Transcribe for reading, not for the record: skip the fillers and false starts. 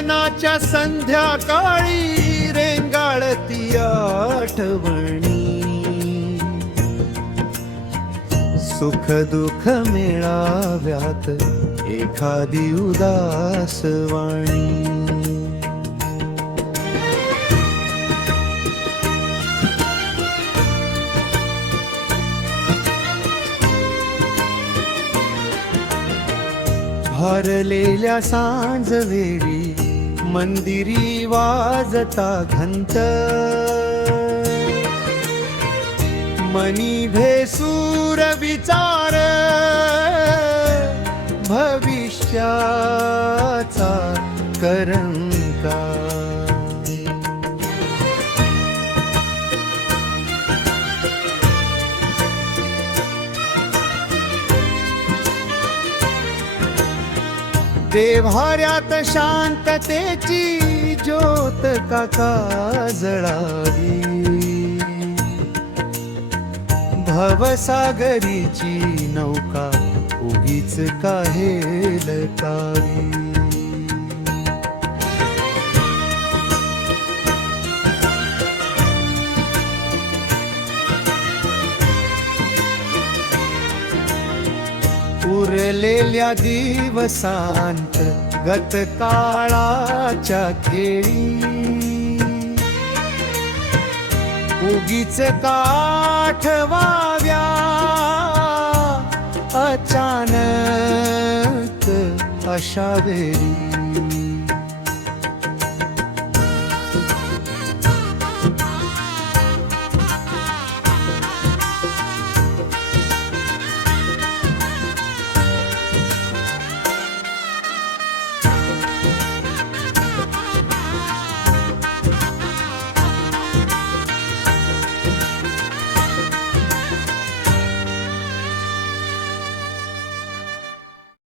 मिलनाच्या संध्याकाळी रेंगाळती आठवणी, सुख दुःख मेळाव्यात एखादी उदास वाणी. भरलेल्या सांजवेळी मंदिरी वाजता घंट, मनी भेसूर विचार भविष्याचा करंका. देव्हाऱ्यात शांततेची ज्योत काका जळावी, भवसागरीची नौका उगीच काहे लकावी. उरलेल्या दिवसांत गत काळाच्या खेळी, उगीच काठवाव्या अचानक अशा वेळी.